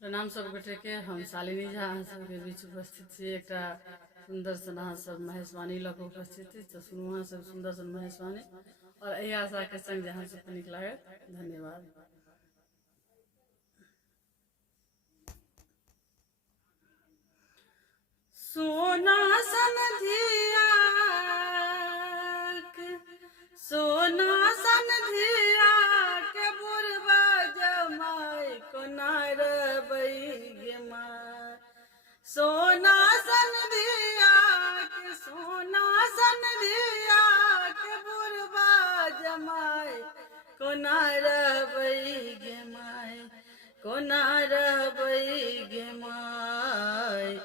प्रणाम सब गोटे के। हम शालिनी झा अहाँ सबके बीच उपस्थित छी। एक सुंदर सन अहाँ सब महेशवाणी लऽ कऽ उपस्थित छी, तो सुनू अहाँ सब सुंदर सन महेशवाणी और एहि आशा के संग जे अहाँ सबके नीक लागत। धन्यवाद। सोना सन धिया सोना सन धिया के बुरबा जमाई कोना रबै गे माय। सोना सन धिया के सोना सन धिया के बुरबा जमाई कोना रबै गे माय, कोना रबै गे माय।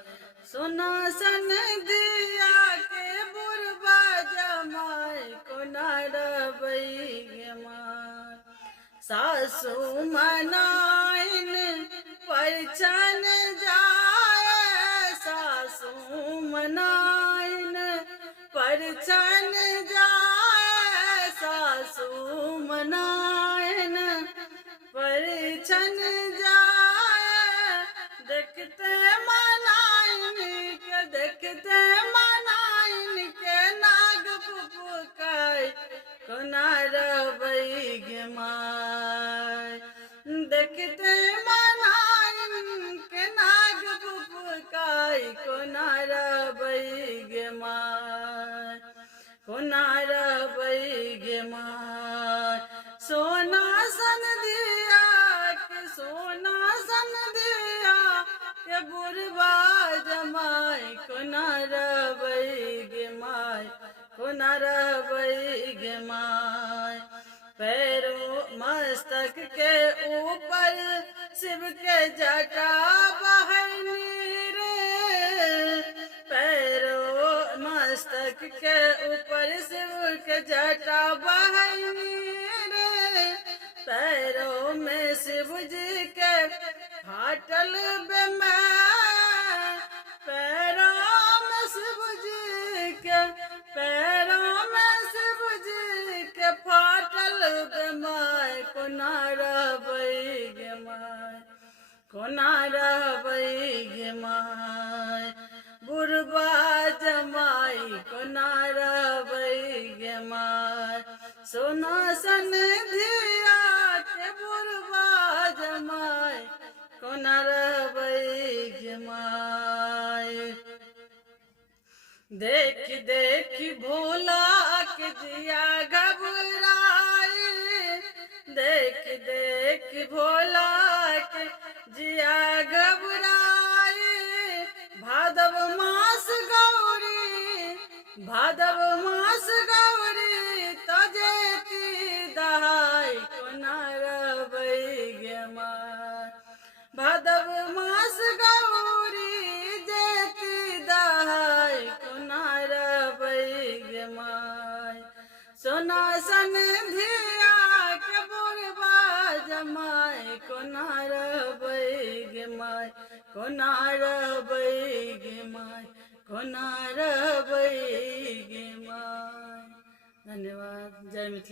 सोना सन दिया के बुरबा जमाई कोना रबै गे माय। सासु मनाइन परिछन जाए, सासु मनाइन परिछन जाए, सासु मनाइन परिछन जाए। देखते देखते मनाइन के नाग फुफुकाय कोना रबै गे माय। देखते मनाइन के नाग फुफुकाय कोना रबै गे माय, कोना रबै गे माय। सोना सन दिया के सोना सन दिया के बुरबा जमाई कोना रबै गे माय, कोना रबै गे माय। पैरों मस्तक के ऊपर शिव के जटा बहनी रे, पैरों मस्तक के ऊपर शिव के जटा बहनी रे। पैरों में शिव जी के फाटल बेमाय, पैरों में शिव जी के पैरों में शिव जी के फाटल बेमाय कोना रबै गे माय, कोना रबै गे माय। बुरबा जमाई कोना रबै गे माय। सोना सन धिया के बुरबा जमाई कोना रबै गे माय। देख देख भोला के जिया घबराई, देख देख भोला के जिया घबराई। भादव मास गौरी, भादव मास गौरी तो जेती दहाई कोना रबै गे माय। भादव मास गौरी जेती दहाई कोना रबै गे माय। सोना सन धिया के बुरबा जमाई कोना रबै गे माय, कोना रबै गे माय, कोना रबै गे माय। धन्यवाद। जय मिथिला।